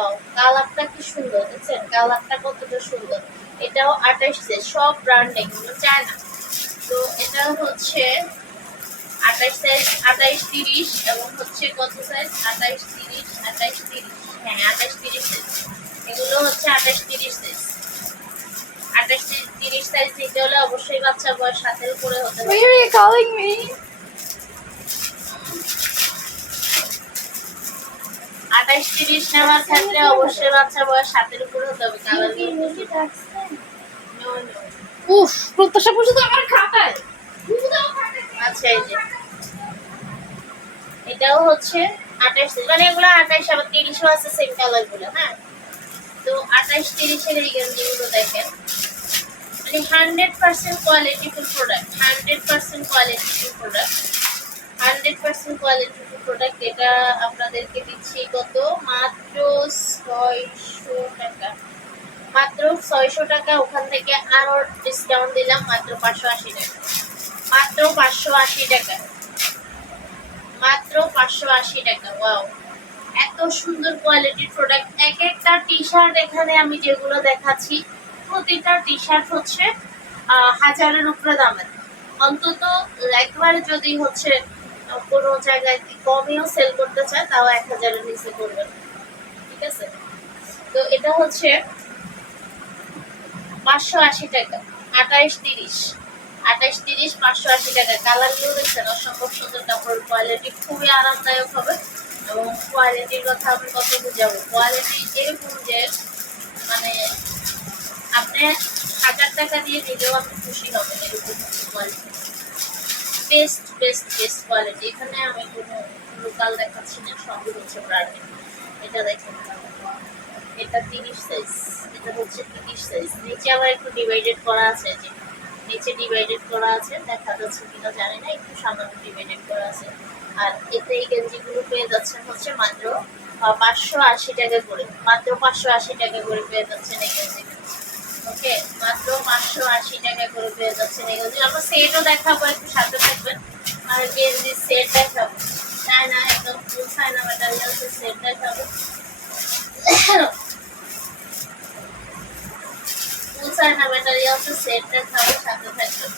Wow, কালারটা কি সুন্দর, দেখছেন কালারটা কতটা সুন্দর। এটাও 28 সাইজ, সব ব্র্যান্ড এগুলো চায় না। তো এটা হচ্ছে 28 সাইজ, 28 30 এবং হচ্ছে কত সাইজ 28 30 28 30, হ্যাঁ 28 30 সাইজ। এগুলো হচ্ছে 28 30 সাইজ। 28 30 সাইজ নিতে হলে অবশ্যই বাচ্চা বয়স 7 উপরে হতে হবে। Why are you calling me? 28 30 নেওয়ার ক্ষেত্রে অবশ্যই বাচ্চা বয়স 7 উপরে হতে হবে। কালার উফ, প্রত্যাশা পর্যন্ত আমার খাতায়। আচ্ছা এই যে এটাও হচ্ছে 28 সাইজ, মানে এগুলো 28 আবার 30ও আছে সেম কালার গুলো। হ্যাঁ, তো 28 30 এর এই গেঞ্জিগুলো দেখেন, মানে 100% qualityful product, 100% qualityful product, 100% qualityful product. এটা আপনাদেরকে দিচ্ছি কত, মাত্র 600 টাকা, মাত্র 600 টাকা। ওখান থেকে আরো ডিসকাউন্ট দিলাম, মাত্র 580 টাকা, মাত্র 580 টাকা, মাত্র 580 টাকা। ওয়াও, এত সুন্দর কোয়ালিটির প্রোডাক্ট। এক একটা টি শার্ট এখানে আমি যেগুলো দেখাচ্ছি, প্রতিটা টি শার্ট হচ্ছে 1000-এর উপরে দামের। অন্তত একবার যদি হচ্ছে কোনো জায়গায় কমেও সেল করতে চায় তাও 1000-এর নিচে করবেন, ঠিক আছে। তো এটা হচ্ছে 580 টাকা, 28 30, 28 30 580 টাকা। কালারগুলো দেখছেন অসম্ভব সুন্দর, কাপড়ের কোয়ালিটি খুবই আরামদায়ক হবে। এবং কোয়ালিটির কথা আমি কত বুঝাবো, কোয়ালিটি এরকম যে মানে আপনি 1000 টাকা দিয়ে নিলেও আপনি খুশি হবেন, এরকম quality, best best best quality. এখানে আমি কোনো লোকাল দেখাচ্ছি না, সবই হচ্ছে ব্র্যান্ডেড। এটা দেখেন, এটা 30 সাইজ, এটা হচ্ছে 30 সাইজ। নিচে আবার একটু ডিভাইডেড করা আছে, যে নিচে ডিভাইডেড করা আছে, দেখা যাচ্ছে কিনা জানি না, একটু সামান্য ডিভাইডেড করা আছে। আর এতে এই গেঞ্জিগুলো পেয়ে যাচ্ছেন হচ্ছে মাত্র 580 টাকা করে, মাত্র 580 টাকা করে পেয়ে যাচ্ছেন এই গেঞ্জিগুলো। ওকে, মাত্র 580 টাকা করে পেয়ে যাচ্ছেন এই গেঞ্জি। আমরা সেটও দেখাবো, একটু সাথে থাকবেন। আর গেঞ্জির সেট দেখাবো, তাই না, একদম ফুল চায়না ম্যাটেরিয়ালসের সেট দেখাবো, ফুল চায়না ম্যাটেরিয়ালসের সেট দেখাবো, সাথে থাকবেন।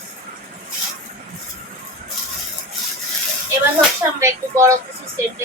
এবার হচ্ছে আমরা একটু বড় কিছু সেট